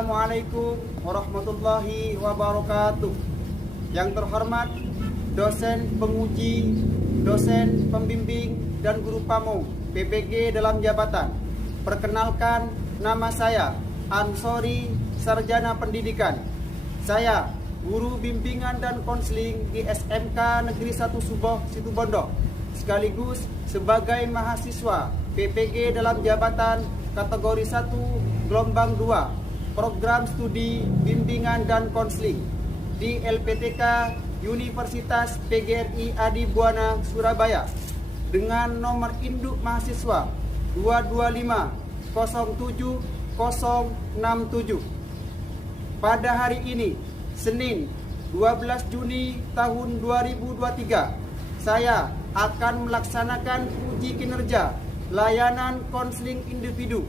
Assalamualaikum warahmatullahi wabarakatuh. Yang terhormat dosen penguji, dosen pembimbing, dan guru PAMO PPG dalam jabatan. Perkenalkan, nama saya Ansori, Sarjana Pendidikan. Saya guru bimbingan dan konseling di SMK Negeri 1 Suboh Situbondo, sekaligus sebagai mahasiswa PPG dalam jabatan kategori 1 gelombang 2 program studi bimbingan dan konseling di LPTK Universitas PGRI Adi Buana Surabaya dengan nomor induk mahasiswa 225070067. Pada hari ini, Senin 12 Juni tahun 2023, saya akan melaksanakan uji kinerja layanan konseling individu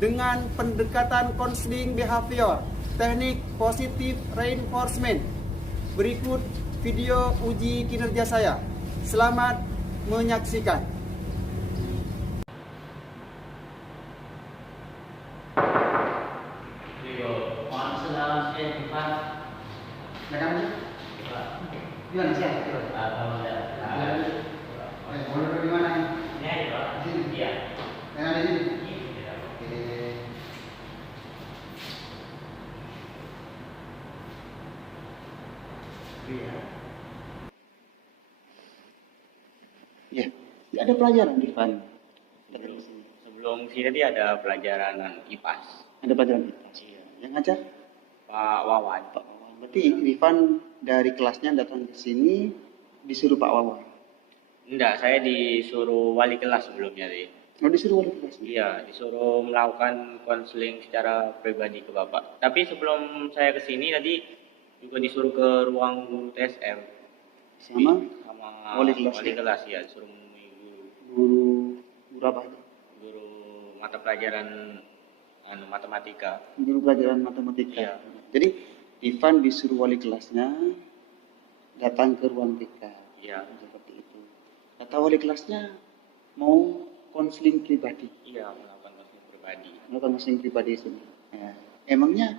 dengan pendekatan konseling behavior, teknik positif reinforcement. Berikut video uji kinerja saya. Selamat menyaksikan. Gimana sih? Di mana? Di sini. Iya. Yang ada di sini. Ya, ada pelajaran di Van. Sebelum sini tadi ada pelajaran IPAS. Ada pelajaran IPAS. Iya. Yang ngajar Pak Wawan. Pak Wawan. Berarti Rifan dari kelasnya datang ke sini disuruh Pak Wawan. Enggak, saya disuruh wali kelas sebelumnya tadi. Oh, disuruh wali kelas. Iya, disuruh melakukan konseling secara pribadi ke Bapak. Tapi sebelum saya ke sini tadi juga disuruh ke ruang guru TSM. Sama Wali kelas ya, disuruh menemui guru apa itu? Guru mata pelajaran matematika. Guru pelajaran matematika. Iya. Jadi Rifan disuruh wali kelasnya datang ke ruang BK. Iya. Seperti itu. Kata wali kelasnya mau konseling pribadi. Iya, melakukan konseling pribadi. Melakukan konseling pribadi itu. Ya. Emangnya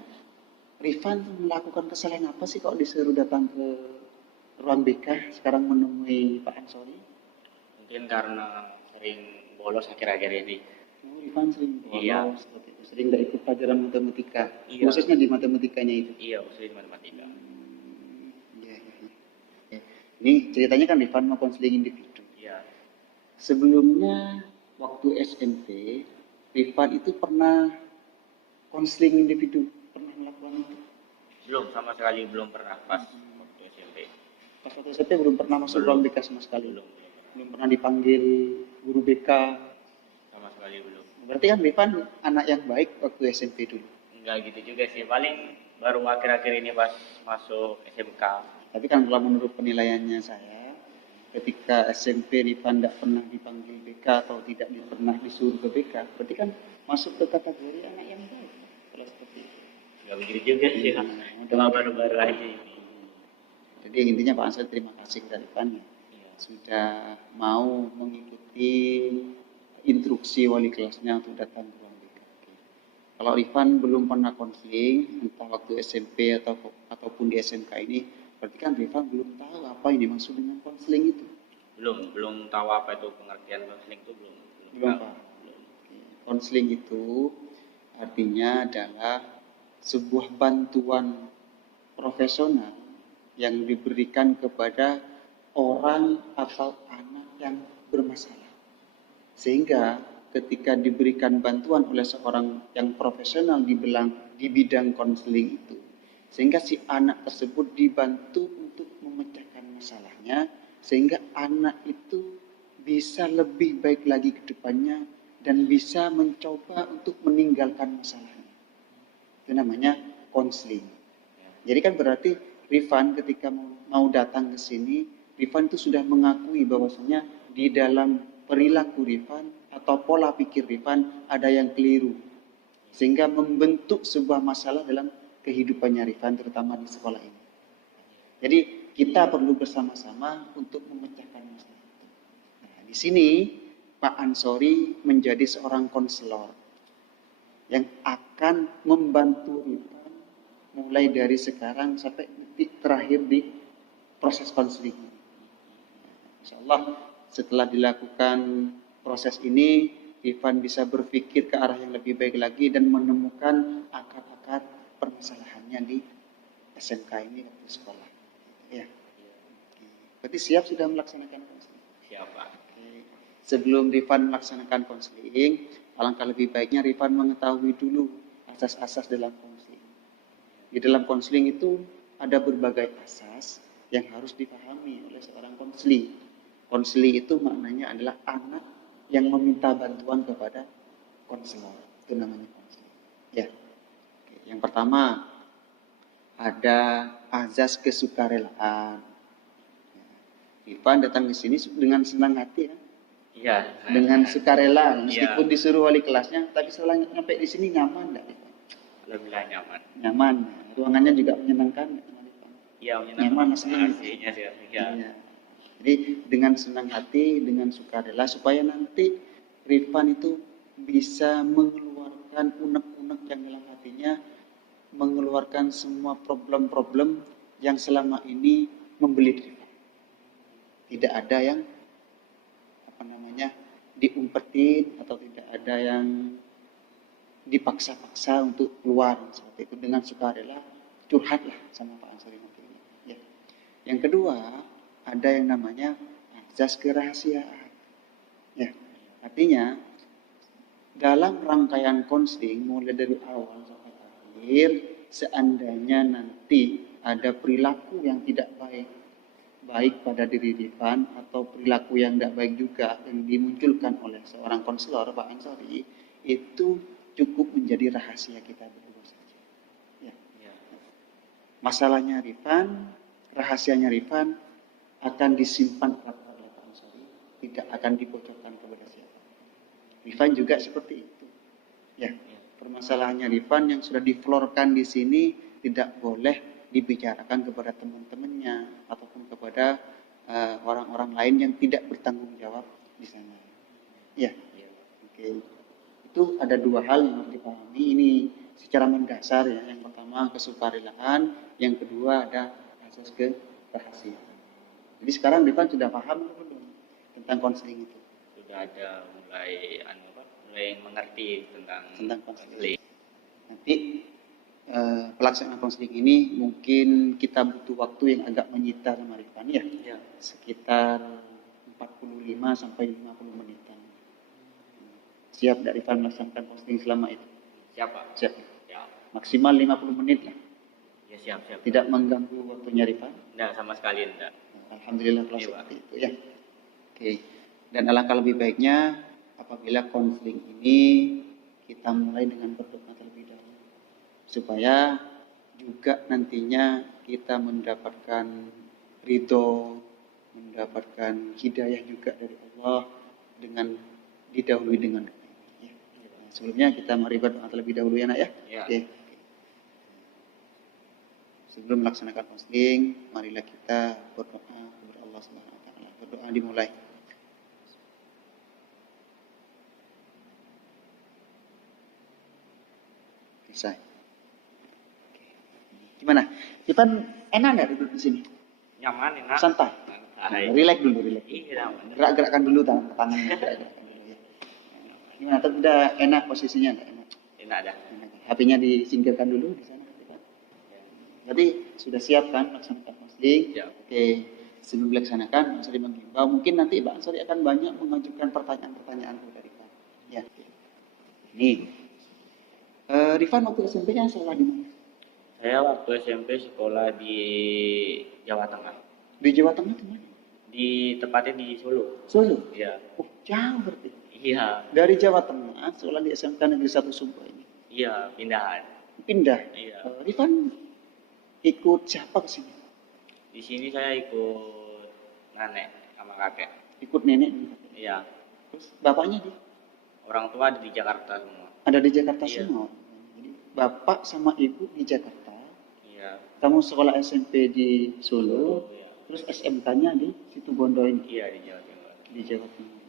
Rifan melakukan kesalahan apa sih kalau disuruh datang ke ruang BK sekarang menemui Pak Ansori? Mungkin karena sering bolos akhir-akhir ini. Oh, Rifan sering bolos, Iya. seperti itu. Sering nggak ikut pelajaran matematika. Iya. Khususnya di matematikanya itu. Iya, khususnya matematika. Ya. Ini ceritanya kan Rifan mau konseling individu. Iya. Sebelumnya waktu SMP, Rifan itu pernah konseling individu, pernah melakukan itu. Belum, sama sekali belum pernah pas waktu SMP. Pas waktu SMP belum pernah masuk ruang BK sama sekali. Belum pernah dipanggil guru BK. Sama sekali belum. Berarti kan Rifan anak yang baik waktu SMP dulu. Enggak gitu juga sih, paling baru akhir-akhir ini pas masuk SMK. Tapi kan kalau menurut penilaiannya saya, ketika SMP Rifan tidak pernah dipanggil BK atau tidak pernah disuruh ke BK, berarti kan masuk ke kategori anak yang baik. Kalau seperti itu. Enggak begitu juga sih, cuma baru-baru aja ini. Jadi intinya Pak Ansor terima kasih kepada Rifan ya. Iya. Sudah mau mengikuti instruksi wali kelasnya untuk datang ke ruang BK. Kalau Rifan belum pernah konseling, entah waktu SMP ataupun di SMK ini, berarti kan Rifan belum tahu apa yang dimaksud dengan konseling itu. Belum tahu apa itu pengertian konseling itu belum Belum tahu. Pak. Konseling itu artinya adalah sebuah bantuan profesional yang diberikan kepada orang atau anak yang bermasalah. Sehingga ketika diberikan bantuan oleh seorang yang profesional di bidang konseling itu, sehingga si anak tersebut dibantu untuk memecahkan masalahnya, sehingga anak itu bisa lebih baik lagi ke depannya dan bisa mencoba untuk meninggalkan masalahnya. Itu namanya konseling. Jadi kan berarti Rifan ketika mau datang ke sini, Rifan itu sudah mengakui bahwasanya di dalam perilaku Rifan atau pola pikir Rifan ada yang keliru. Sehingga membentuk sebuah masalah dalam kehidupannya Rifan, terutama di sekolah ini. Jadi kita perlu bersama-sama untuk memecahkan masalah itu. Nah, di sini Pak Ansori menjadi seorang konselor yang akan membantu Rifan mulai dari sekarang sampai detik terakhir di proses konseling. Insya Allah setelah dilakukan proses ini, Rifan bisa berpikir ke arah yang lebih baik lagi dan menemukan akar-akar permasalahannya di SMK ini atau sekolah. Ya. Berarti siap sudah melaksanakan konseling? Siap, Pak. Sebelum Rifan melaksanakan konseling, alangkah lebih baiknya Rifan mengetahui dulu asas-asas dalam konseling. Di dalam konseling itu ada berbagai asas yang harus dipahami oleh seorang konseling. Konseling itu maknanya adalah anak yang meminta bantuan kepada konselor. Itu namanya konseling. Ya. Yang pertama ada azas kesukarelaan. Rifan datang ke sini dengan senang hati ya. Iya. Dengan sukarela, meskipun disuruh wali kelasnya, tapi setelah nyampe di sini nyaman enggak? Alhamdulillah nyaman. Nyaman. Ruangannya juga menyenangkan. Iya, nyaman aslinya. Ya. Jadi dengan senang hati, dengan sukarela supaya nanti Rifan itu bisa mengeluarkan unek-unek yang dalam hatinya, mengeluarkan semua problem-problem yang selama ini membelit Rifan. Tidak ada yang diumpetin atau tidak ada yang dipaksa-paksa untuk keluar seperti itu. Dengan sukarela curhatlah sama Pak Ansori nanti. Ya. Yang kedua ada yang namanya azas kerahasiaan. Ya. Artinya dalam rangkaian konseling mulai dari awal sampai akhir, seandainya nanti ada perilaku yang tidak baik pada diri Rifan atau perilaku yang tidak baik juga yang dimunculkan oleh seorang konselor Pak Ansori, itu cukup menjadi rahasia kita berdua saja. Ya. Masalahnya Rifan, rahasianya Rifan akan disimpan oleh Pak Ansori, tidak akan dibocorkan kepada siapa. Rifan juga seperti itu. Ya. Permasalahannya Rifan yang sudah diflorkan di sini tidak boleh dibicarakan kepada teman-temannya ataupun kepada orang-orang lain yang tidak bertanggung jawab di sana. Ya, oke. Itu ada dua hal yang harus dipahami ini secara mendasar ya. Yang pertama kesukarelaan, yang kedua ada asas kerahasiaan. Jadi sekarang Rifan sudah paham belum tentang konseling itu? Sudah ada mulai mengerti tentang konseling. Nanti pelaksanaan konseling ini mungkin kita butuh waktu yang agak menyita sama Rifan ya. Sekitar 45 sampai 50 menitan. Siap dari Rifan melaksanakan konseling selama itu? Siap, Pak. Siap. Maksimal 50 menit lah. Ya, siap. Tidak mengganggu waktunya Rifan? Tidak, sama sekali tidak. Alhamdulillah kalau seperti itu ya. Oke. Dan alangkah lebih baiknya apabila konseling ini kita mulai dengan berdoa terlebih dahulu, supaya juga nantinya kita mendapatkan ridho, mendapatkan hidayah juga dari Allah dengan didahului dengan doa. Ya. Sebelumnya kita mari berdoa terlebih dahulu ya nak ya. Oke. Sebelum melaksanakan konseling, marilah kita berdoa kepada Allah Subhanahu wa taala. Berdoa dimulai. Selesai. Gimana? Rifan enak nggak duduk di sini? Nyaman, enak. Santai. Relax dulu. Iya, gerak-gerakkan dulu tangannya. Gerak-gerakkan dulu ya. Gimana? Udah enak posisinya nggak enak? Enak dah. HP-nya disingkirkan dulu di sana. Jadi sudah siap kan melaksanakan konseling? Ya. Oke. Sebelum dilaksanakan, Pak Ansori menghimbau. Mungkin nanti Pak Ansori akan banyak mengajukan pertanyaan-pertanyaan kepada Rifan. Ya. Ini. Rifan waktu SMP-nya sekolah di mana? Saya waktu SMP sekolah di Jawa Tengah. Di Jawa Tengah di mana? Tepatnya di Solo. Solo? Iya. Oh, jauh berarti. Iya. Dari Jawa Tengah, sekolah di SMK Negeri 1 Sumba ini. Iya, pindahan. Pindah? Iya. Rifan ikut siapa ke sini? Di sini saya ikut nenek sama kakek. Ikut nenek? Iya. Terus bapaknya di? Orang tua ada di Jakarta semua. Ada di Jakarta Iya. semua? Jadi bapak sama ibu di Jakarta. Iya. Kamu sekolah SMP di Solo. Iya. Terus SMK-nya di Situbondo ini? Iya, di Jawa Timur. Di Jawa Timur.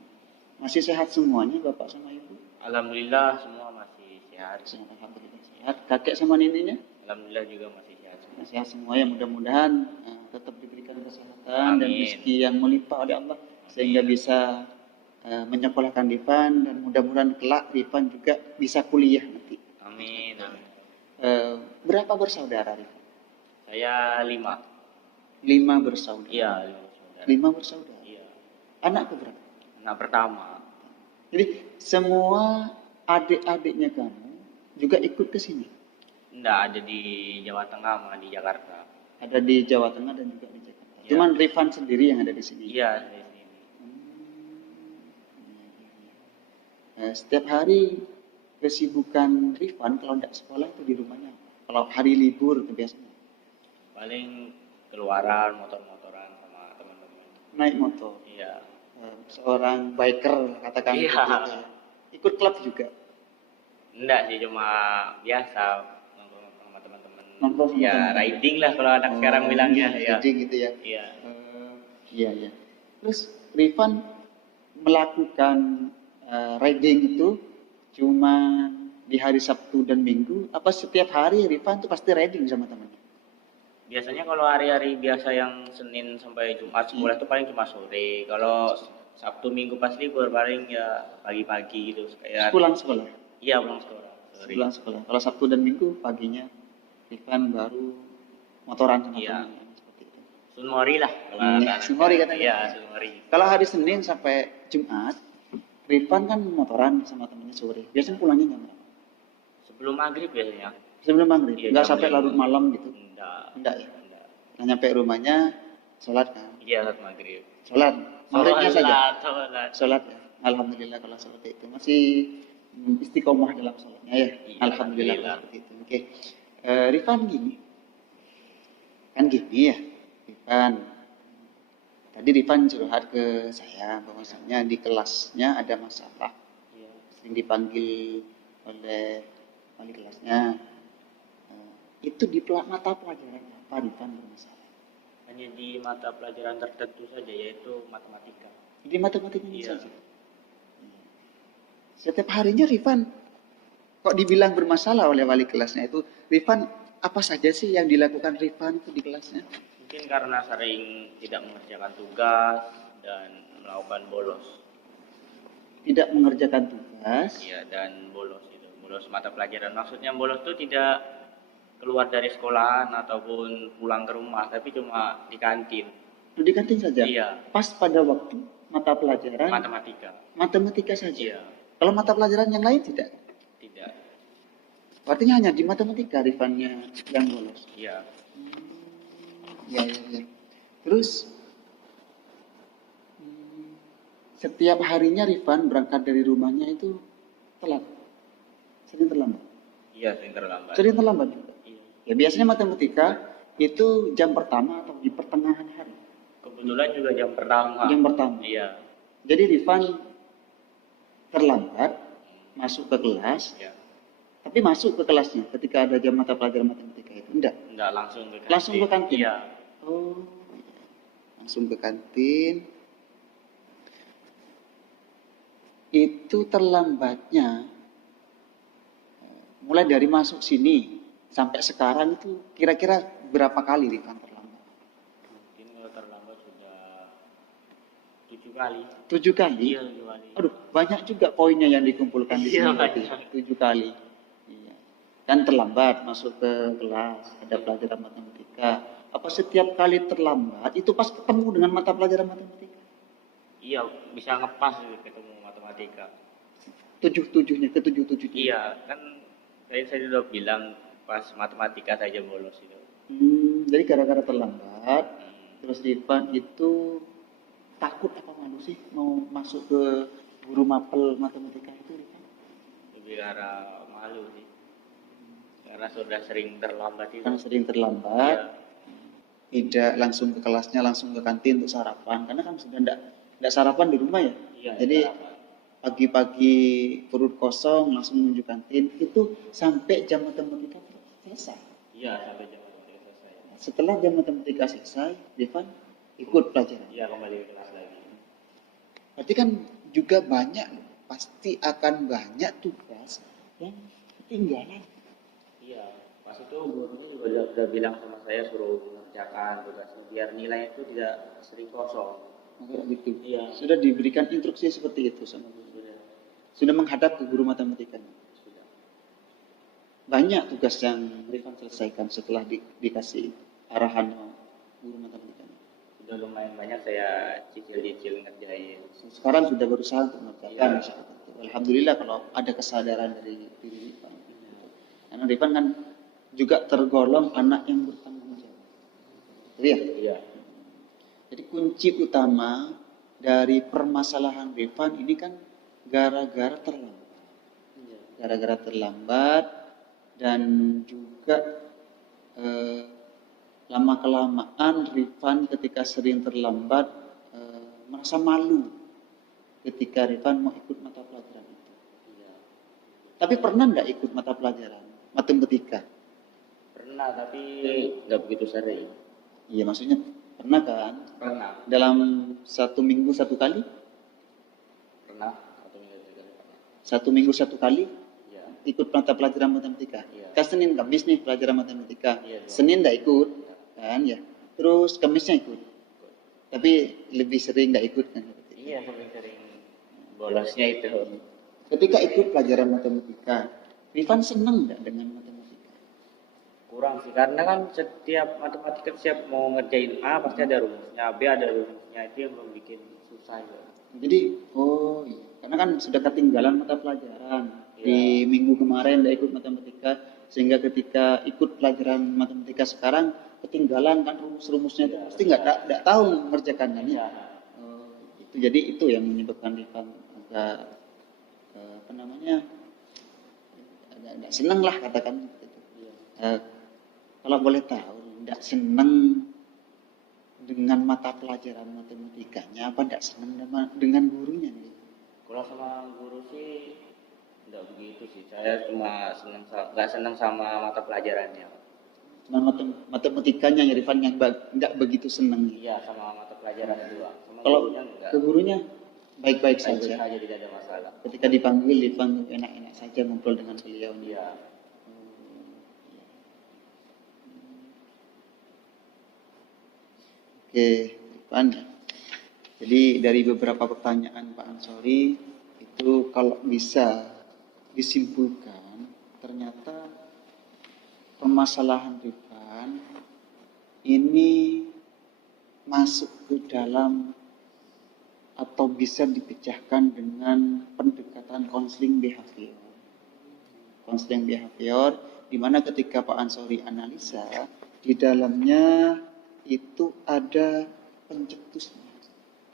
Masih sehat semuanya bapak sama ibu? Alhamdulillah semua masih sehat. sehat. Alhamdulillah sehat. Kakek sama neneknya Alhamdulillah juga masih sehat semua. sehat semua ya, mudah-mudahan tetap diberikan kesehatan dan Amin. rezeki yang melimpah oleh Allah sehingga bisa menyekolahkan Rifan, dan mudah-mudahan kelak Rifan juga bisa kuliah nanti. Amin. Amin. Berapa bersaudara Rifan? Saya 5. 5 bersaudara. Iya, 5 saudara. 5 bersaudara. Iya. Anak keberapa? Anak pertama. Jadi semua adik-adiknya kamu juga ikut ke sini. Enggak, ada di Jawa Tengah sama di Jakarta. Ada di Jawa Tengah dan juga di Jakarta. Iya. Cuman Rifan sendiri yang ada di sini. Iya, di sini. Setiap hari kesibukan Rifan kalau tidak sekolah itu di rumahnya. Kalau hari libur itu biasanya Paling keluaran motor-motoran sama teman-teman. naik motor. Iya. Seorang biker katakan Iya. gitu. Ikut klub juga. Enggak sih, cuma biasa nongkrong sama teman-teman. Nongkrong sama Ya, teman-teman. riding lah kalau anak sekarang bilangnya. Ya. Jadi gitu ya. Iya. Iya iya. Terus Rifan melakukan riding itu cuma di hari Sabtu dan Minggu, apa setiap hari Rifan tuh pasti riding sama temannya? Biasanya kalau hari-hari biasa yang Senin sampai Jumat sekolah itu paling cuma sore. Kalau Sabtu Minggu pas libur paling ya pagi-pagi gitu kayak. Pulang sekolah. Iya, pulang sekolah. Sore. Pulang sekolah. Kalau Sabtu dan Minggu paginya Rifan baru motoran sama Iya. temannya seperti itu. Sunmori lah kalau anak-anak. Sunmori katanya. Iya, Sunmori. Kalau hari Senin sampai Jumat, Rifan kan motoran sama temannya sore. Biasanya pulangnya jam berapa? Sebelum maghrib biasanya. Sebelum maghrib. Iya, Enggak jam sampai 5. larut malam gitu. Enggak ya. Enggak. Nah, nyampe rumahnya sholat kan? Iya, saat maghrib. Sholat. Maghribnya saja. Sholat. Sholat ya. Alhamdulillah kalau seperti itu masih istiqomah dalam sholatnya ya. Iya, Alhamdulillah alhamdulillah. seperti itu. Oke. Rifan gini. Kan gini ya. Rifan. Tadi Rifan curhat ke saya bahwasanya di kelasnya ada masalah. Iya. Sering dipanggil oleh wali kelasnya. Itu di mata pelajaran apa Rifan bermasalah? Hanya di mata pelajaran tertentu saja, yaitu matematika. Di matematikanya Iya. saja. Setiap harinya Rifan kok dibilang bermasalah oleh wali kelasnya itu, Rifan apa saja sih yang dilakukan Rifan itu di kelasnya? Mungkin karena sering tidak mengerjakan tugas dan melakukan bolos. Tidak mengerjakan tugas. Iya, dan bolos itu. Bolos mata pelajaran. Maksudnya bolos itu tidak keluar dari sekolahan ataupun pulang ke rumah, tapi cuma di kantin. Di kantin saja. Iya. Pas pada waktu mata pelajaran Matematika. saja. Iya, Kalau mata pelajaran yang lain tidak. tidak. Artinya hanya di matematika Rifannya yang bolos. Iya. Ya. Terus setiap harinya Rifan berangkat dari rumahnya itu telat. Sering terlambat. Iya, sering terlambat. Sering terlambat juga. Iya. Ya biasanya matematika itu jam pertama atau di pertengahan hari. Kebetulan juga jam pertama. Jam pertama. Iya. Jadi Rifan terlambat masuk ke kelas, Iya. tapi masuk ke kelasnya ketika ada jam mata pelajaran matematika itu enggak. Enggak, langsung ke kantin. Langsung ke kantin? Iya. Oh, langsung ke kantin. Itu terlambatnya mulai dari masuk sini sampai sekarang itu kira-kira berapa kali Rifan terlambat? Mungkin kalau terlambat sudah 7 kali. 7 kali? Iya, 7 kali. Aduh, banyak juga poinnya yang dikumpulkan di Iya, sini. banyak. 7 kali. Iya. Kan terlambat masuk ke kelas, ada pelajaran matematika. Apa setiap kali terlambat itu pas ketemu dengan mata pelajaran matematika? Iya, bisa ngepas gitu ketemu matematika. 7-7-nya, ke-7-7-nya. Iya, kan saya sudah bilang pas matematika saja bolos itu. Jadi gara-gara terlambat, Hmm. terus Rifan itu takut apa malu sih mau masuk ke guru mapel matematika itu Rifan? Lebih karena malu sih. Karena sudah sering terlambat itu. Karena sering terlambat, Iya. tidak langsung ke kelasnya, langsung ke kantin untuk sarapan. Karena kan sudah enggak sarapan di rumah ya. Iya, Jadi sarapan. pagi-pagi perut kosong langsung menuju kantin itu sampai jam matematika selesai. Iya, sampai jam selesai. Setelah jam matematika selesai, Rifan ikut pelajaran. Iya, kembali ke kelas lagi. Berarti kan juga banyak, pasti akan banyak tugas yang ketinggalan. Iya, pas itu gurunya juga udah bilang sama saya suruh mengerjakan tugasnya biar nilai itu tidak sering kosong. Kayak gitu. Iya. Sudah diberikan instruksi seperti itu sama guru. Sudah menghadap ke guru matematika. Sudah. Banyak tugas yang Rifan selesaikan setelah dikasih arahan guru matematika. Sudah lumayan banyak saya cicil-cicil ngerjain. Sekarang sudah berusaha untuk mengerjakan. Iya. Alhamdulillah kalau ada kesadaran dari diri Rifan. Karena Rifan kan juga tergolong anak yang bertanggung jawab. Iya. Iya. Jadi kunci utama dari permasalahan Rifan ini kan gara-gara terlambat. Gara-gara terlambat dan juga lama-kelamaan Rifan ketika sering terlambat merasa malu ketika Rifan mau ikut mata pelajaran itu. Iya. Tapi pernah nggak ikut mata pelajaran matematika? Pernah, tapi nggak begitu sering. Iya, maksudnya pernah kan? Pernah. Dalam 1 minggu 1 kali? Pernah. 1 minggu sekali pernah. 1 minggu 1 kali? Iya. Ikut mata pelajaran matematika? Iya. Kan Senin Kamis nih pelajaran matematika. Iya, Senin nggak ikut, kan ya? Terus Kamisnya ikut. Tapi lebih sering nggak ikut kan? Iya, sering-sering bolosnya itu. Ketika ikut pelajaran matematika, Rifan senang nggak dengan matematika? Kurang sih, karena kan setiap matematika setiap mau ngerjain A pasti ada rumusnya, B ada rumusnya, itu yang bikin susah ya. Jadi, oh iya. Karena kan sudah ketinggalan mata pelajaran. Iya. Di minggu kemarin nggak ikut matematika, sehingga ketika ikut pelajaran matematika sekarang ketinggalan kan rumus-rumusnya itu Iya. pasti nggak tahu mengerjakannya. Iya. Itu jadi itu yang menyebabkan Rifan agak apa namanya agak seneng lah katakan gitu. Kalau boleh tahu tidak seneng dengan mata pelajaran matematikanya apa tidak seneng dengan gurunya nih? Kalau sama guru sih nggak begitu sih, saya cuma nggak senang sama mata pelajarannya. Cuma matematikanya yang Rifan yang nggak begitu seneng. Iya, sama mata pelajaran doang. Sama Kalau gurunya enggak. ke gurunya baik-baik Baik-baik saja. saja, tidak ada masalah. Ketika dipanggil Rifan enak-enak saja ngobrol dengan beliau. Iya. Oke, Rifan. Jadi dari beberapa pertanyaan Pak Ansori itu kalau bisa disimpulkan ternyata permasalahan Rifan ini masuk ke dalam atau bisa dipecahkan dengan pendekatan konseling behavior. Konseling behavior di mana ketika Pak Ansori analisa di dalamnya itu ada pencetusnya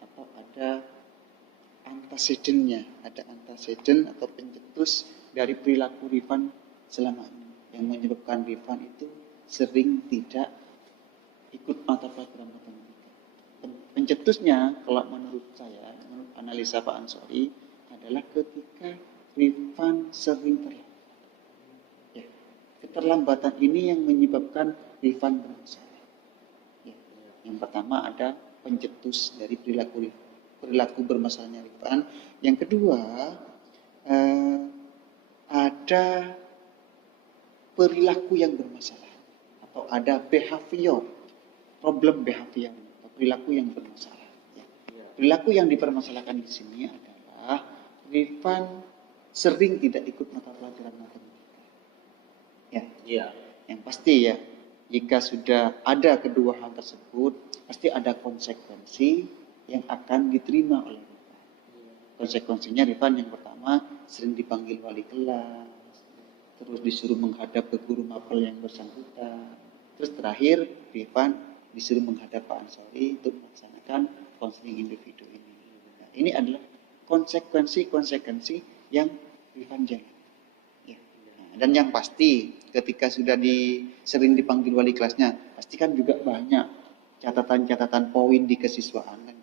atau ada antecedentnya, ada antecedent atau pencetus dari perilaku Rifan selama ini yang menyebabkan Rifan itu sering tidak ikut mata pelajaran matematika. Pencetusnya kalau menurut saya, menurut analisa Pak Ansori adalah ketika Rifan sering terlambat. Ya, keterlambatan ini yang menyebabkan Rifan bermasalah. Ya, yang pertama ada pencetus dari perilaku bermasalahnya Rifan. Yang kedua ada perilaku yang bermasalah atau ada problem behavior atau perilaku yang bermasalah. Ya. Perilaku yang dipermasalahkan di sini adalah Rifan sering tidak ikut mata pelajaran matematika. Ya. Iya. Yang pasti ya, jika sudah ada kedua hal tersebut, pasti ada konsekuensi yang akan diterima oleh Rifan. Konsekuensinya Rifan yang pertama sering dipanggil wali kelas, terus disuruh menghadap ke guru mapel yang bersangkutan. Terus terakhir Rifan disuruh menghadap Pak Ansori untuk melaksanakan konseling individu ini. Nah, ini adalah konsekuensi yang Rifan jalani. Ya. Nah, dan yang pasti ketika sudah sering dipanggil wali kelasnya, pasti kan juga banyak catatan-catatan poin di kesiswaan kan.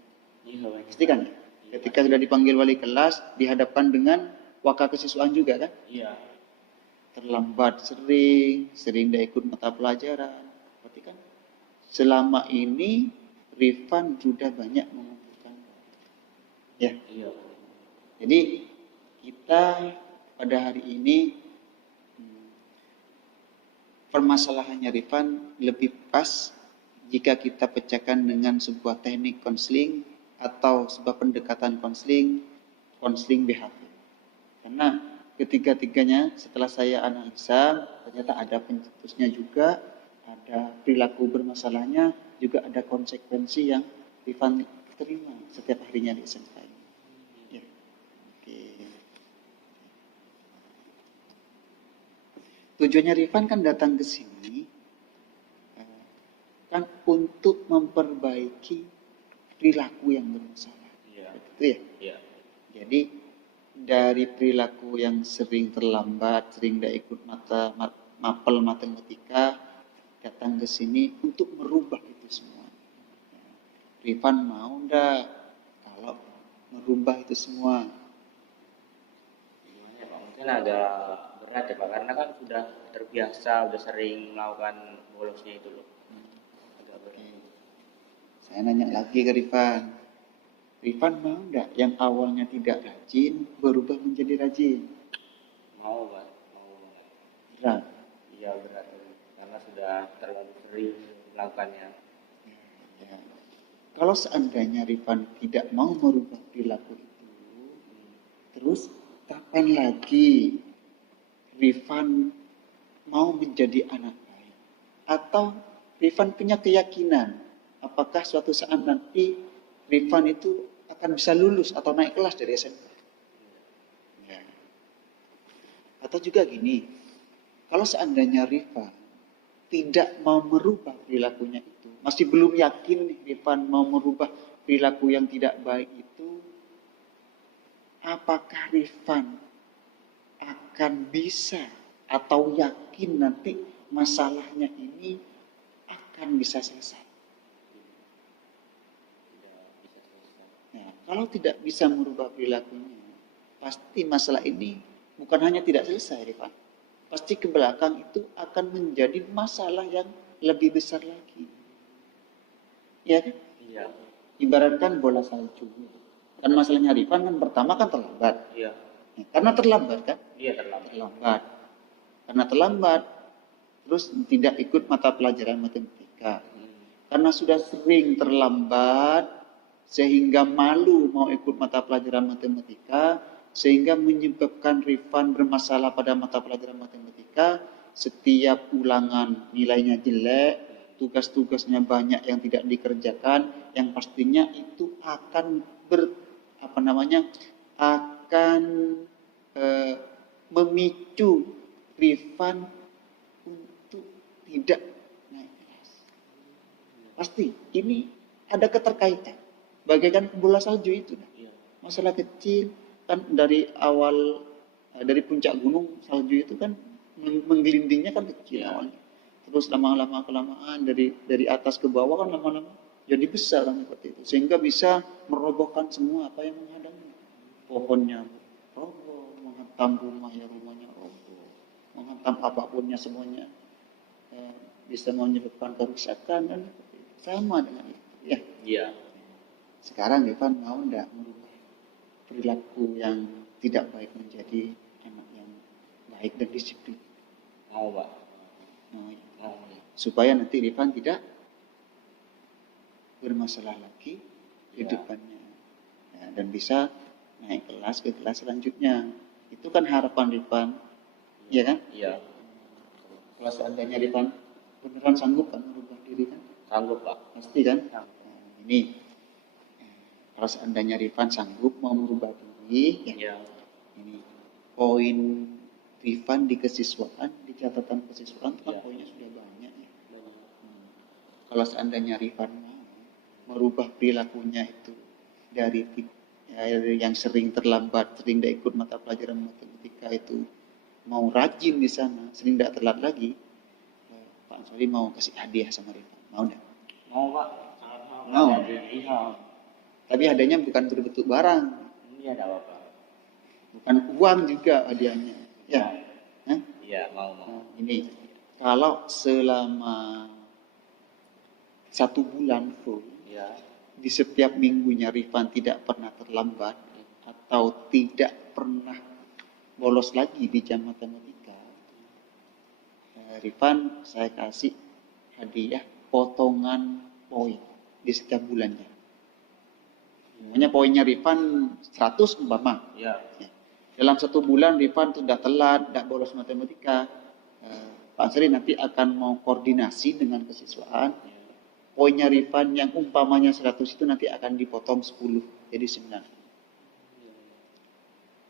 Iya, Pasti kan ya? Ketika sudah dipanggil wali kelas, dihadapkan dengan waka kesiswaan juga kan? Iya. Terlambat sering tidak ikut mata pelajaran. Berarti kan selama ini Rifan sudah banyak mengumpulkan. Ya. Iya. Jadi kita pada hari ini permasalahannya Rifan lebih pas jika kita pecahkan dengan sebuah teknik konseling atau sebuah pendekatan konseling behavior. Karena ketiga-tiganya setelah saya analisa, ternyata ada pencetusnya juga, ada perilaku bermasalahnya, juga ada konsekuensi yang Rifan terima setiap harinya di SMK ini. Ya. Oke. Tujuannya Rifan kan datang ke sini kan untuk memperbaiki perilaku yang bermasalah. Iya. Betul ya? Iya. Jadi dari perilaku yang sering terlambat, sering tidak ikut mapel matematika, datang ke sini untuk merubah itu semua. Rifan mau enggak kalau merubah itu semua? Gimana ya Pak? Mungkin agak berat ya Pak, karena kan sudah terbiasa, sudah sering melakukan bolosnya itu loh. Agak berat. Oke. Saya nanya lagi ke Rifan. Rifan mau enggak yang awalnya tidak rajin berubah menjadi rajin? Mau Pak, mau. Berat. Iya berat, karena sudah terlalu sering melakukannya. Ya. Kalau seandainya Rifan tidak mau merubah perilaku itu, terus kapan lagi Rifan mau menjadi anak baik? Atau Rifan punya keyakinan apakah suatu saat nanti Rifan itu akan bisa lulus atau naik kelas dari SMK? Ya. Atau juga gini, kalau seandainya Rifan tidak mau merubah perilakunya itu, masih belum yakin nih Rifan mau merubah perilaku yang tidak baik itu, apakah Rifan akan bisa atau yakin nanti masalahnya ini akan bisa selesai? Nah, kalau tidak bisa merubah perilakunya, pasti masalah ini bukan hanya tidak selesai, Rifan. Pasti ke belakang itu akan menjadi masalah yang lebih besar lagi. Ya kan? Iya. Ibaratkan bola salju. Kan masalahnya Rifan kan pertama kan terlambat. Iya. Nah, karena terlambat kan? Iya terlambat. Terlambat. Karena terlambat, terus tidak ikut mata pelajaran matematika. Karena sudah sering terlambat, sehingga malu mau ikut mata pelajaran matematika, sehingga menyebabkan Rifan bermasalah pada mata pelajaran matematika. Setiap ulangan nilainya jelek, tugas-tugasnya banyak yang tidak dikerjakan, yang pastinya itu akan akan memicu Rifan untuk tidak naik kelas. Pasti ini ada keterkaitan. Bagaikan bola salju itu. Masalah kecil kan dari awal, dari puncak gunung salju itu kan menggelindingnya kan kecil awalnya. Terus lama-lama kelamaan dari atas ke bawah kan lama-lama jadi besar kan seperti itu. Sehingga bisa merobohkan semua apa yang menghadangnya. Pohonnya roboh, menghantam rumahnya roboh, menghantam apapunnya semuanya. Bisa menyebabkan kerusakan dan sama dengan itu. Ya. Iya. Sekarang Rifan mau enggak merubah perilaku yang tidak baik menjadi anak yang baik dan disiplin? Mau Pak. Mau ya. Mau. Supaya nanti Rifan tidak bermasalah lagi di Ya. depannya. Ya, dan bisa naik kelas ke kelas selanjutnya. Itu kan harapan Rifan. Iya kan? Iya. Kalau seandainya Rifan beneran sanggup kan merubah diri kan? Sanggup Pak. Pasti kan? Sanggup. Nah, ini kalau seandainya Rifan sanggup mau merubah diri, ya, Iya. ini poin Rifan di kesiswaan, di catatan kesiswaan itu kan Iya. poinnya sudah banyak ya. Kalau seandainya Rifan mau merubah perilakunya itu dari yang sering terlambat, sering tidak ikut mata pelajaran matematika itu mau rajin di sana, sering tidak telat lagi, Pak Ansori mau kasih hadiah sama Rifan, mau enggak? Mau Pak. Sangat mau. Mau. Iya. Tapi hadiahnya bukan berbentuk barang, Iya ada apa? bukan uang juga hadiahnya. Ya, Hah? Iya mau. Nah, ini kalau selama 1 bulan full, Iya. di setiap minggunya Rifan tidak pernah terlambat atau tidak pernah bolos lagi di jam matematika, Rifan saya kasih hadiah potongan poin di setiap bulannya. Namanya poinnya Rifan 100 umpama. Ya. Dalam 1 bulan Rifan sudah telat, tidak bolos matematika. Pak Ansari nanti akan mau koordinasi dengan kesiswaan. Poinnya Rifan yang umpamanya 100 itu nanti akan dipotong 10, jadi 9.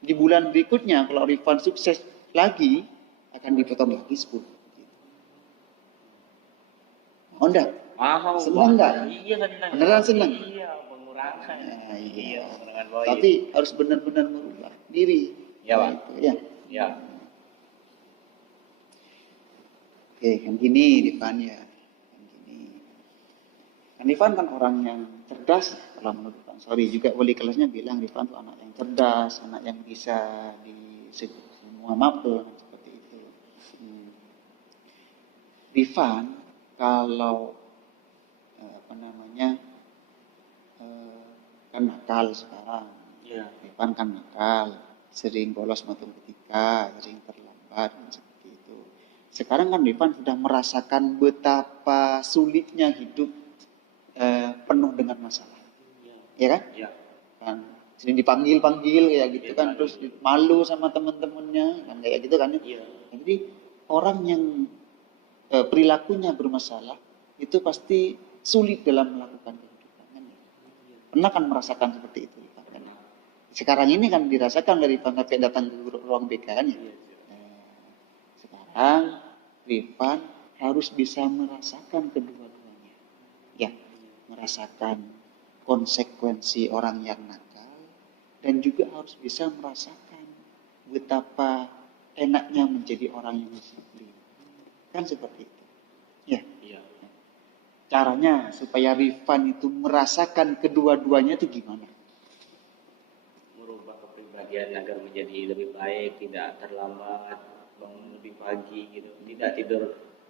Di bulan berikutnya kalau Rifan sukses lagi, akan dipotong lagi 10. Mau enggak? Mahal. Senang enggak? Iya, senang. Beneran senang? Iya, pengurangan. Nah, iya. Pengurangan poin. Tapi harus benar-benar merubah diri. Ya, Pak. Gitu, ya. Ya. Oke, yang gini Rifan ya. Yang gini. Kan Rifan kan orang yang cerdas. Kalau menurut Pak Ansari juga wali kelasnya bilang Rifan tuh anak yang cerdas, anak yang bisa di semua mapel seperti itu. Rifan kalau kan nakal sekarang. Iya. Rifan kan nakal, sering bolos matematika, sering terlambat seperti itu. Sekarang kan Rifan sudah merasakan betapa sulitnya hidup penuh dengan masalah, ya kan? Iya. Kan sering dipanggil kayak gitu Iya, kan, terus malu sama teman-temannya kan kayak gitu kan. Iya. Jadi orang yang perilakunya bermasalah itu pasti sulit dalam melakukan kehidupan. Kan? Pernah kan merasakan seperti itu? Kan? Sekarang ini kan dirasakan dari sampai datang ke ruang BK kan ya. Sekarang Rifan harus bisa merasakan kedua-duanya. Ya, merasakan konsekuensi orang yang nakal dan juga harus bisa merasakan betapa enaknya menjadi orang yang disiplin. Kan seperti itu. Ya. Iya. Caranya supaya Rifan itu merasakan kedua-duanya itu gimana? Merubah kepribadian agar menjadi lebih baik, tidak terlambat, bangun lebih pagi gitu, tidak tidur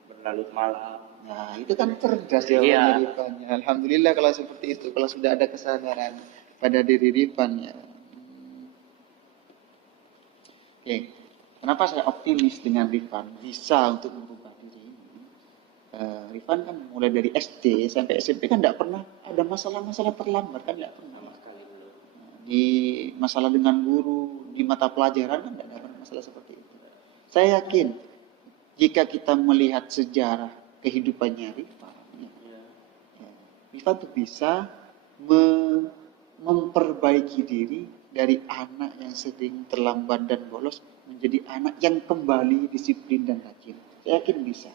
berlarut malam. Nah, itu kan cerdas Iya. jawabannya Rifan. Ya, alhamdulillah kalau seperti itu, kalau sudah ada kesadaran pada diri Rifan ya. Oke, kenapa saya optimis dengan Rifan bisa untuk merubah diri ini? Rifan kan mulai dari SD sampai SMP kan tidak pernah ada masalah-masalah terlambat kan tidak pernah. Sama sekali belum. Di masalah dengan guru, di mata pelajaran kan tidak ada masalah seperti itu. Saya yakin jika kita melihat sejarah kehidupannya Rifan, Rifan tuh bisa memperbaiki diri dari anak yang sering terlambat dan bolos menjadi anak yang kembali disiplin dan rajin. Saya yakin bisa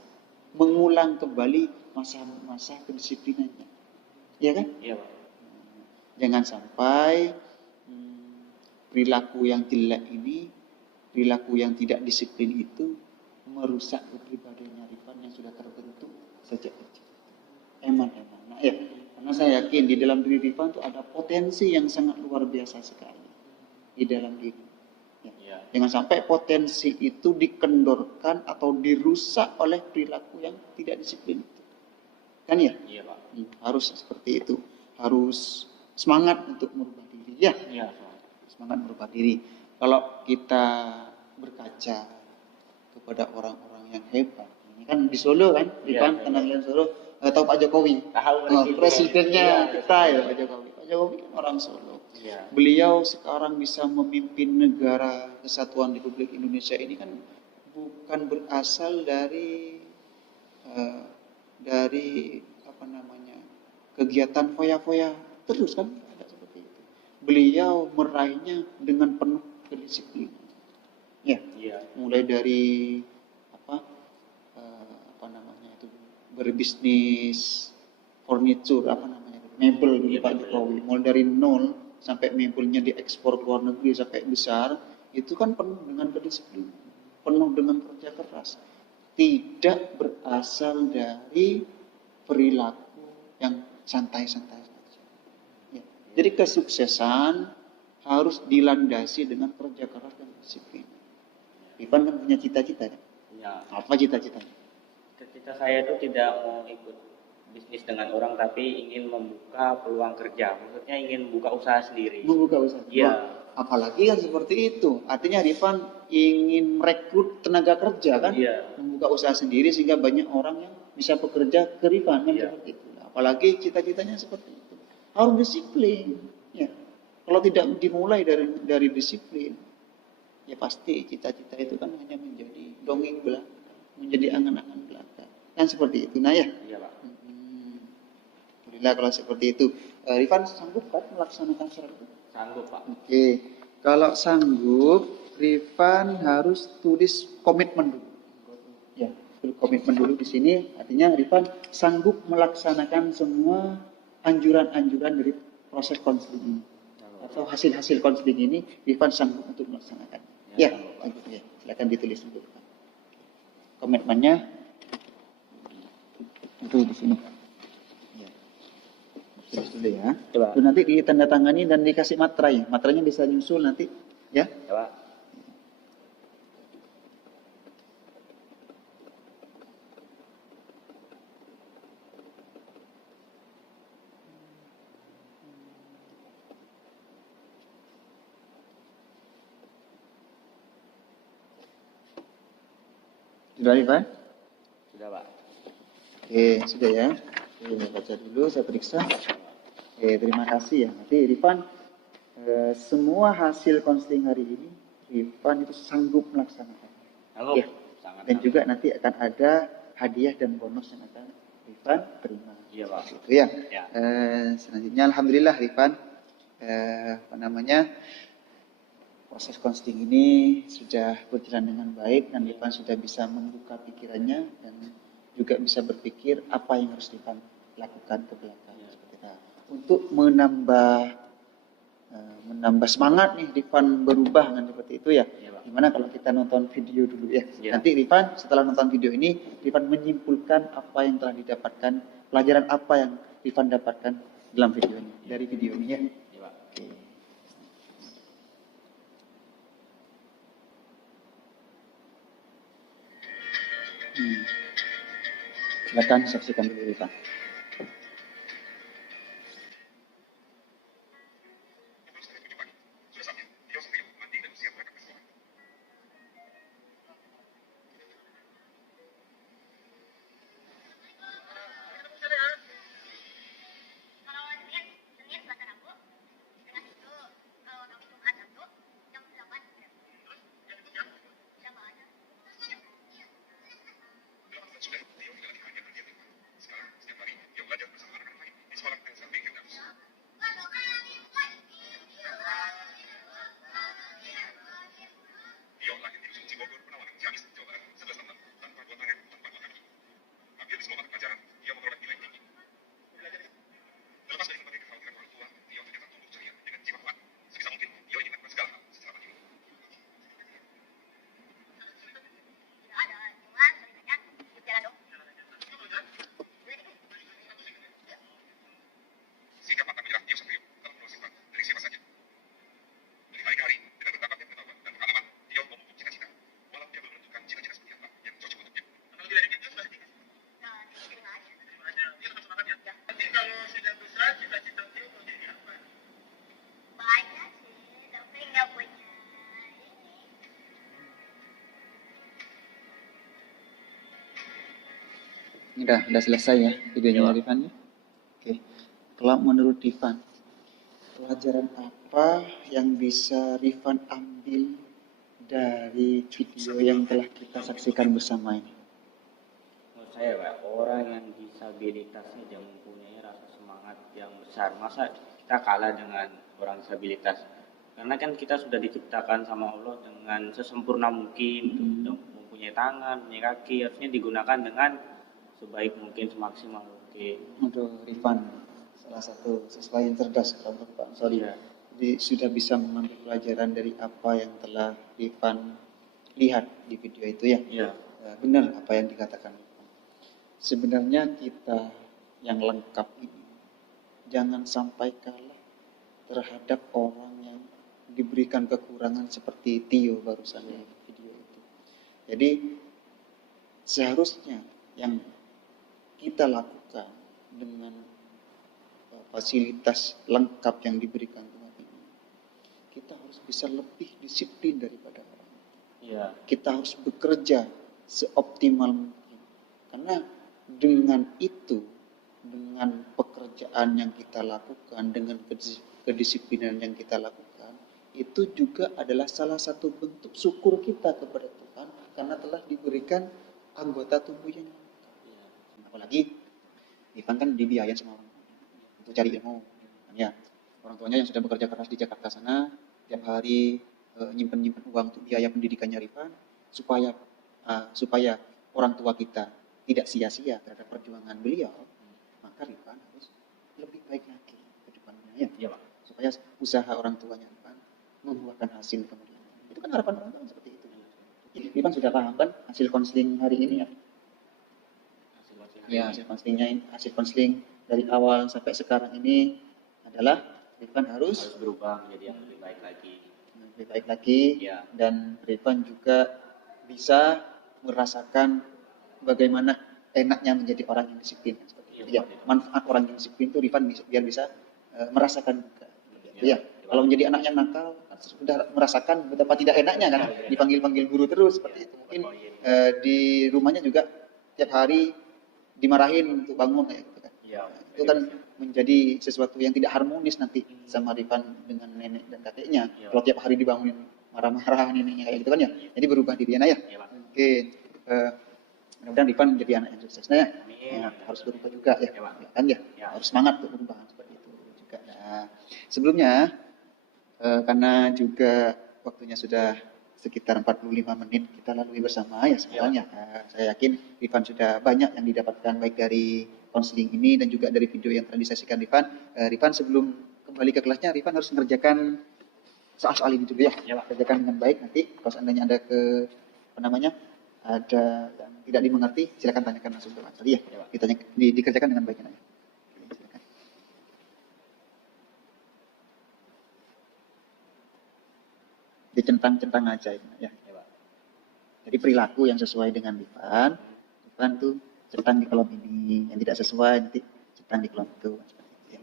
mengulang kembali masa-masa kedisiplinannya, ya kan? Iya, Pak. Jangan sampai perilaku yang jelek ini, perilaku yang tidak disiplin itu merusak kepribadiannya Rifan yang sudah terbentuk sejak kecil. Eman. Nah, ya, karena saya yakin di dalam diri Rifan itu ada potensi yang sangat luar biasa sekali di dalam diri. Ya. Jangan sampai potensi itu dikendorkan atau dirusak oleh perilaku yang tidak disiplin itu. Kan ya? Iya, Pak. Harus seperti itu. Harus semangat untuk merubah diri. Ya. Iya, Pak. Semangat merubah diri. Kalau kita berkaca kepada orang-orang yang hebat, ini kan di Solo kan, di Tanah Solo, tahu Pak Jokowi? Tahu presidennya kita ya Pak Jokowi. Pak Jokowi kan orang Solo. Iya. Beliau sekarang bisa memimpin negara kesatuan Republik Indonesia ini kan bukan berasal dari kegiatan foya-foya terus kan, ada seperti itu. Beliau meraihnya dengan penuh kedisiplinan. Ya, mulai dari berbisnis furniture mebel dulu Pak Jokowi, mulai dari nol sampai mebelnya diekspor ke luar negeri sampai besar, itu kan penuh dengan kedisiplinan, penuh dengan kerja keras, tidak berasal dari perilaku yang santai-santai saja. Ya. Jadi kesuksesan harus dilandasi dengan kerja keras dan disiplin. Rifan kan punya cita-cita kan? Ya. Apa cita-citanya? Cita saya itu tidak mau ikut bisnis dengan orang, tapi ingin membuka peluang kerja. Maksudnya ingin buka usaha sendiri. Membuka usaha. Iya. Apalagi kan seperti itu. Artinya Rifan ingin merekrut tenaga kerja kan, membuka usaha sendiri sehingga banyak orang yang bisa bekerja ke Rifan kan seperti itu. Apalagi cita-citanya seperti itu. Harus disiplin. Ya. Kalau tidak dimulai dari disiplin, ya pasti cita-cita itu kan hanya menjadi dongeng belaka, menjadi angan-angan belaka. Kan seperti itu. Nah ya. Iya, Pak. Alhamdulillah kalau seperti itu. Rifan sanggup kan melaksanakan syarat itu? Sanggup, Pak. Oke. Kalau sanggup, Rifan harus tulis komitmen dulu. Ya, tulis komitmen dulu di sini. Artinya Rifan sanggup melaksanakan semua anjuran-anjuran dari proses konseling ini. Atau hasil-hasil konseling ini, Rifan sanggup untuk melaksanakan. Ya, sanggup ya. Silakan ditulis dulu. Komitmennya itu di sini. Ya. Tulis dulu ya. Coba. Itu nanti ditandatangani dan dikasih materai. Materainya bisa nyusul nanti, ya. Coba. Sudah, Rifan? Sudah, Pak. Oke, sudah ya. Oke, baca dulu, saya periksa. Oke, terima kasih ya. Nanti Rifan, semua hasil konseling hari ini, Rifan itu sanggup melaksanakan. Sanggup. Ya. Sangat Dan sanggup. juga nanti akan ada hadiah dan bonus yang akan Rifan terima. Iya, Pak. Itu ya. Ya. Selanjutnya, alhamdulillah Rifan, proses konseling ini sudah berjalan dengan baik dan Rifan sudah bisa membuka pikirannya dan juga bisa berpikir apa yang harus Rifan lakukan ke belakang. Untuk menambah semangat nih Rifan berubah kan seperti itu ya. Gimana kalau kita nonton video dulu ya. Nanti Rifan setelah nonton video ini Rifan menyimpulkan apa yang telah didapatkan, pelajaran apa yang Rifan dapatkan dalam video ini, dari video ini ya. Oke. Silakan saksikan dulu Rifan. Udah selesai ya videonya Rifan ya. Oke. Kalau menurut Rifan, pelajaran apa yang bisa Rifan ambil dari video yang telah kita saksikan bersama ini? Menurut saya, Pak, orang yang disabilitas saja mempunyai rasa semangat yang besar. Masa kita kalah dengan orang disabilitas? Karena kan kita sudah diciptakan sama Allah dengan sesempurna mungkin, mempunyai tangan, mempunyai kaki, harusnya digunakan dengan sebaik mungkin, semaksimal mungkin. Aduh, Rifan salah satu siswa yang cerdas kalau Pak Ansori. Jadi sudah bisa mengambil pelajaran dari apa yang telah Rifan lihat di video itu ya. Benar apa yang dikatakan Rifan. Sebenarnya kita yang lengkap ini jangan sampai kalah terhadap orang yang diberikan kekurangan seperti Tio barusan di video itu. Jadi seharusnya yang kita lakukan dengan fasilitas lengkap yang diberikan Tuhan ini, kita harus bisa lebih disiplin daripada orang. Iya. Kita harus bekerja seoptimal mungkin. Karena dengan itu, dengan pekerjaan yang kita lakukan, dengan kedisiplinan yang kita lakukan, itu juga adalah salah satu bentuk syukur kita kepada Tuhan karena telah diberikan anggota tubuh yang lengkap. Apalagi Ivan kan dibiayain sama orang untuk cari ilmu. Ya, orang tuanya yang sudah bekerja keras di Jakarta sana, tiap hari nyimpen uang untuk biaya pendidikannya Rifan, supaya orang tua kita tidak sia-sia terhadap perjuangan beliau, maka Rifan harus lebih baik lagi ke depannya, ya. Iya, Pak. Supaya usaha orang tuanya Rifan membuahkan hasil kemudian. Itu kan harapan orang tua seperti itu. Rifan sudah paham kan hasil konseling hari ini, ya? Ya, hasil konseling dari awal sampai sekarang ini adalah Rifan harus berubah menjadi yang lebih baik lagi. Ya. Dan Rifan juga bisa merasakan bagaimana enaknya menjadi orang yang disiplin. Seperti itu. Ya, manfaat orang yang disiplin itu Rifan biar bisa merasakan juga. Ya. Kalau menjadi anak yang nakal, sudah merasakan betapa tidak enaknya kan, dipanggil-panggil guru terus seperti itu. Mungkin di rumahnya juga tiap hari dimarahin untuk bangun ya, gitu kan. Ya, itu kan menjadi sesuatu yang tidak harmonis nanti sama Rifan dengan nenek dan kakeknya. Ya. Kalau tiap hari dibangunin marah-marah neneknya kayak gitu kan ya. Jadi berubah diri anak ya. Oke. Mudah-mudahan Rifan menjadi anak yang sukses. Nah, ya, harus berubah juga ya. Kan ya. Harus semangat untuk berubah seperti itu juga. Nah, sebelumnya karena juga waktunya sudah sekitar 45 menit kita lalui bersama ya sekarang ya. Saya yakin Rifan sudah banyak yang didapatkan baik dari konseling ini dan juga dari video yang telah disesikan Rifan. Rifan sebelum kembali ke kelasnya, Rifan harus mengerjakan soal-soal ini dulu ya. Kerjakan dengan baik, nanti kalau seandainya ada ada yang tidak dimengerti, silakan tanyakan langsung ke Mas Ali ya. Dikerjakan dengan baik ya. Dicentang-centang aja ya. Jadi perilaku yang sesuai dengan Rifan tuh centang di kolom ini, yang tidak sesuai nanti centang di kolom itu. Ya.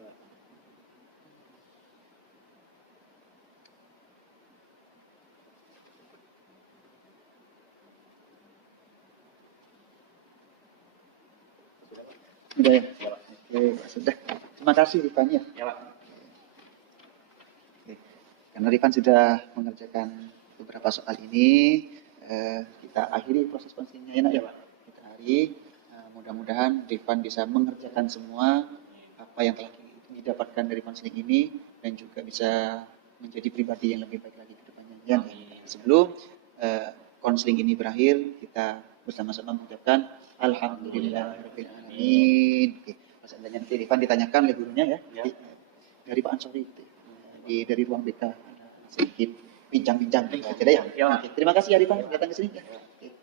Sudah ya? Oke, sudah. Terima kasih Rifan ya. Karena Rifan sudah mengerjakan beberapa soal ini, kita akhiri proses konselingnya ya, Pak. Kita akhiri. Mudah-mudahan Rifan bisa mengerjakan semua apa yang telah didapatkan dari konseling ini dan juga bisa menjadi pribadi yang lebih baik lagi ke depannya. Ya. Sebelum konseling ini berakhir, kita bersama-sama mengucapkan Alhamdulillahirabbil alamin. Oke, seandainya nanti Rifan ditanyakan oleh gurunya ya. Dari Pak Ansori itu. Dari ruang BK sedikit bincang-bincang saja ya. Oke, terima kasih ya Rifan datang ke sini ya. Oke.